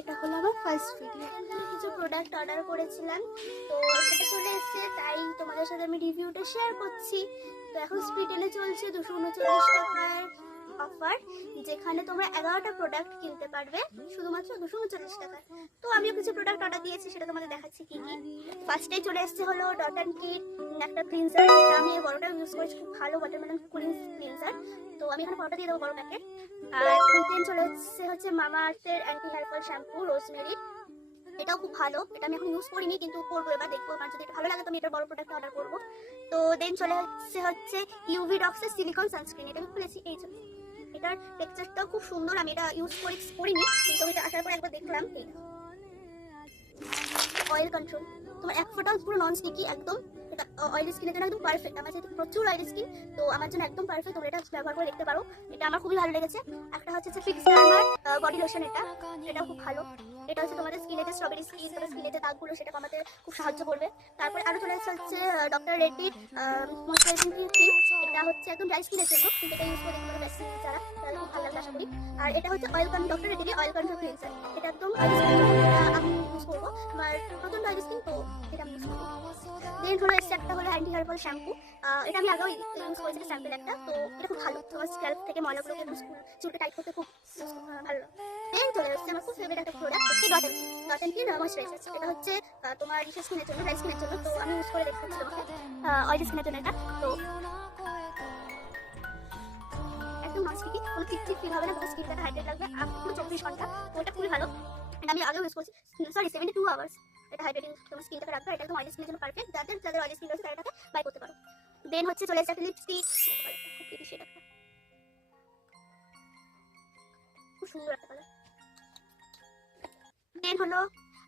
এটা হলো আমার ফার্স্ট ভিডিও। আমি কিছু প্রোডাক্ট অর্ডার করেছিলাম, তো সেটা চলে এসেছে, তাই তোমাদের সাথে আমি রিভিউটা শেয়ার করছি। তো এখন স্পিডেলে চলছে 239 টাকার অফার, যেখানে তোমরা 11টা প্রোডাক্ট কিনতে পারবে শুধুমাত্র 239 টাকা। তো আমিও কিছু প্রোডাক্ট অর্ডার দিয়েছি, সেটা তোমাদের দেখাচ্ছি কি কি। ফার্স্টেই চলে এসেছে হলো ডট অ্যান্ড কিট একটা ক্লিনজার, যেটা আমি বড়টা ইউজ করেছি, খুব ভালো ওয়াটারমেলন কুলিং ক্লিনজার। তো আমি এখানে বড়টা দিয়ে দেবো, বড় প্যাকেট। আর দেন চলে এসেছে হচ্ছে মামা আর্থের anti hair fall shampoo rosemary, এটাও খুব ভালো। এটা আমি এখন ইউজ করিনি, কিন্তু করবো এবার, দেখবো আমার যদি এটা ভালো লাগে তো আমি এটার বড় প্রোডাক্ট অর্ডার করবো। তো দেন চলে হচ্ছে ইউভি ডক্সের সিলিকন সানস্ক্রিন, এটা আমি খুলেছি, এই যে এটার টেক্সচারটাও খুব সুন্দর। আমি এটা ইউজ করিনি, কিন্তু আমি এটা আসার পর একবার দেখলাম। অয়েল কন্ট্রোল, তোমার এক ফোঁটাও পুরো নন স্টিকি, একদম এটা অয়েলি স্কিনের জন্য একদম পারফেক্ট। আমার যেহেতু প্রচুর অয়েলি স্কিন, তো আমার জন্য একদম পারফেক্ট। তোমরা এটা ব্যবহার করে দেখতে পারো, এটা আমার খুবই ভালো লেগেছে। একটা হচ্ছে ফিক্স আমার বডি লোশন, এটাও খুব ভালো। এটা হচ্ছে তোমাদের স্কিনে যে স্ট্রবেরি স্কিন, তোমার স্কিনে যে দাগগুলো সেটা কমাতে খুব সাহায্য করবে। তারপরে আরো চলে হচ্ছে ডক্টর রেড্ডির ময়শ্চারাইজিং ক্রিম, এটা হচ্ছে একদম ড্রাই স্কিনের জন্য, কিন্তু এটা ইউজ করে দেখতে বেশি যারা, তাহলে খুব ভালো লাগবে আশা করি। আর এটা হচ্ছে ডক্টর রেড্ডির অয়েল কন্ট্রোল ক্লিনজার, এটা একদম অয়েলি স্কিনের জন্য, এটা আমি ইউজ করবো। আমার প্রচন্ড অয়েলি স্কিন, তো এটা আমি ইউজ করবো। দেন হলো এসছে একটা হলো অ্যান্টি হেয়ার ফল শ্যাম্পু, এটা আমি আগেও ইউজ করেছি স্যাম্পল একটা, তো এটা খুব ভালো। তোমার স্ক্যাল্প থেকে ময়লাগুলোকে একদম চুলকে টাইট করতে খুব ভালো। দেন চলে এসছে আমার খুব ফেভারিট একটা প্রোডাক্ট, হচ্ছে ডট অ্যান্ড কি ময়শ্চারাইজার। এটা হচ্ছে তোমার বিশেষ স্কিনের জন্য, ড্রাই স্কিনের জন্য, তো আমি ইউজ করে দেখতে তোমাকে অয়েলি স্কিনের জন্য এটা। তো একদম নন স্টিকি, কোনো চিপচিপ ফিল হবে না, তোমার স্কিনটা হাইড্রেট লাগবে পুরো 24 ঘন্টা। তো এটা খুবই ভালো, এটা আমি আগেও ইউজ করছি, সরি 72 আওয়ার্স। এটা হাইড্রেটিং তোমার স্কিনটাকে রাখবে, এটা একদম অয়েলি স্কিনের জন্য পারফেক্ট। যাদের অয়েলি স্কিন রয়েছে তারা এটাকে বাই করতে পারো। দেন হচ্ছে চলে এসেছে একটা লিপস্টিক, খুব সুন্দর একটা কালার। দেন হলো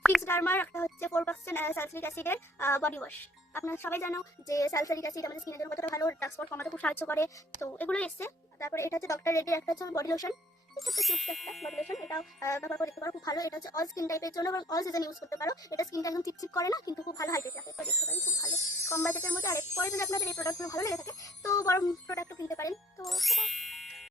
ফিক্স ডার্মার একটা হচ্ছে 4% স্যালিসিলিক অ্যাসিডের বডি ওয়াশ। আপনারা সবাই জানো যে স্যালিসিলিক অ্যাসিড আমাদের স্কিনের জন্য কতটা ভালো, ডার্ক স্পট কমাতে খুব সাহায্য করে। তো এগুলো এসছে। তারপরে এটা হচ্ছে ডক্টর রেড্ডির একটা হচ্ছে বডি লোশন, একটা বডি লোশন, এটাও ব্যবহার করে দেখতে পারো, খুব ভালো। এটা হচ্ছে অল স্কিন টাইপের জন্য এবং অল সিজন ইউজ করতে পারো। এটা স্কিনটা একদম চিপচিপ করে না, কিন্তু খুব ভালো হাইড্রেট রাখে, দেখতে পারেন, খুব ভালো কম বাজেটের মধ্যে। আর পরে যদি আপনাদের এই প্রোডাক্টগুলো ভালো লেগে থাকে তো বড় প্রোডাক্টও কিনতে পারেন। তো